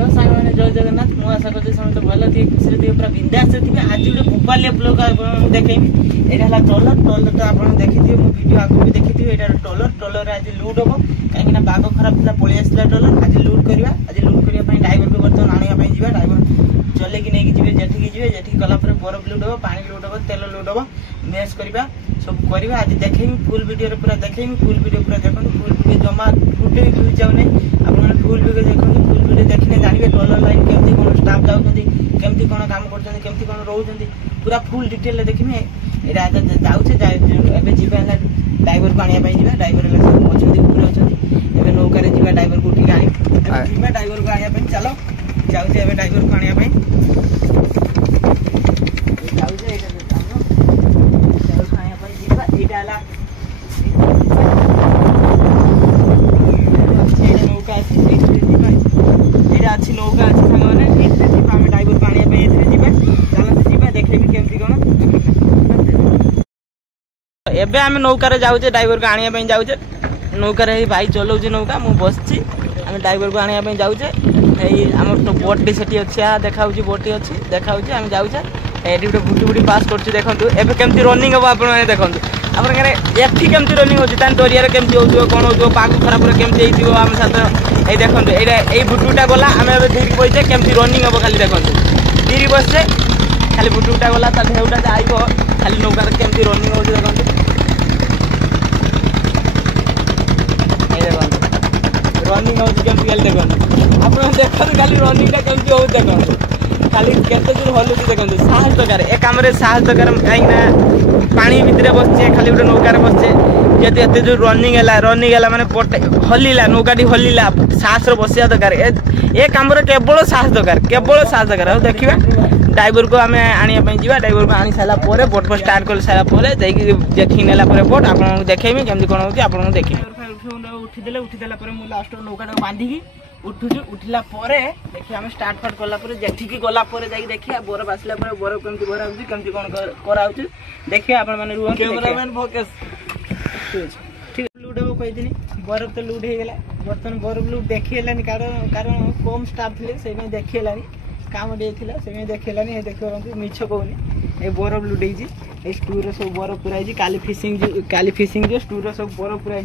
hello सांग मैंने जय जगन्नाथ मु आशा करते समस्त भल थी खुशी थी पूरा बिंदास थी आज गोटे भोपाल ब्लॉग देखेमी यहाँ ट्रलर ट्रलर तो आप देखिए मो वीडियो आगे भी देखी ये ट्रलर ट्रलर आज लुट हम कहीं पाग खराब था पलि आसला ट्रलर आज लुट करवा आज लुट करने ड्राइवर को बर्तमान आने जा ड्राइवर चलेकी नहीं जी जेठी गलापर बरफ लुट हम पानी लुट हम तेल लुट हम मेस करवा सब करवा आज देखेमी फुल वीडियो पूरा देखेमी फुल वीडियो पूरा देखो फुल वीडियो जमा गुटे भी व्यू जाऊ नहीं आप फुल वीडियो देखो फुल वीडियो देखने जानवे ट्रलर लाइन केमती कौन स्टाफ जाऊँगी केमती कौन काम करमती कौन रोच पूरा फुल डिटेल देखिए यहाँ जाऊे ड्राइवर को आने ड्राइवर अच्छा नौकार जा ड्राइवर को उठिक ड्राइवर को आने चलो जाऊे ड्राइवर को आने नौका अच्छी नौका अच्छी सांग मैंने आम ड्राइवर को आने चलते जा देखेबी केमती कौन एबे आम नौकार जाऊे ड्राइवर को आने जाऊे नौकार भाई चलाऊे नौका मुझे बसची आम ड्राइवर को आने जाऊे आम बोटी से अच्छी देखा बोटी अच्छी देखा आम जाऊे ये गोटे फुटी फुटी पास कर देखो एवं केमती रनिंग हम आप देखो आप एठी केमती रनिंग होता दरिया केमती हो कौन हो पाग खराब केमती हो आम साथ ये देखो ये बुटुटा गला आम धीरे बचे केमती रनिंग हम खाली देखो धीरे बसचे खाली बुटुटा गला ढेउटा आइब खाली नौकार केमती रनिंग हो देखो रनिंग होमती खाली देखो आप देखो खाली रनिंग केमती हो देखो खाली केते दूर हलुची देखो साहस दरकार ए काम साहस दरकार कहीं पानी भितर बसचे खाली गोटे नौकार बसचे जेते एते जो रनिंग है माने हलिला नौकाटी हलिला साहस बसिया दरकार ए काम केवल साहस दरकार देखिए ड्राइवर को आम आने ड्राइवर को आनी सारा बोट को स्टार्ट कर सारा देखी नेला बोट आप देखेमी केमती कौन हो आप देखिए उठीदे लास्ट नौका बांधिकी उठुचु उठिला देखिए आम स्टार्ट फार्ट कला जेठिकी गला देखिए बरफ आसला बरफ केमती भरा केमती कौन कराऊँ देखिए आप कैमरामैन फोकस ठीक लुट हम कही बरफ तो लुट होगा बर्तमान बरफ लुट देखिए कारण कम स्टाफ थे से देखिए काम टे से देखिए देखिए मिछ कहूनी ये बरफ लुटे स्टूर सब बरफ पूरा काली फिशिंग जो स्टूर सब बरफ पूरा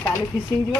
काली फिशिंग जो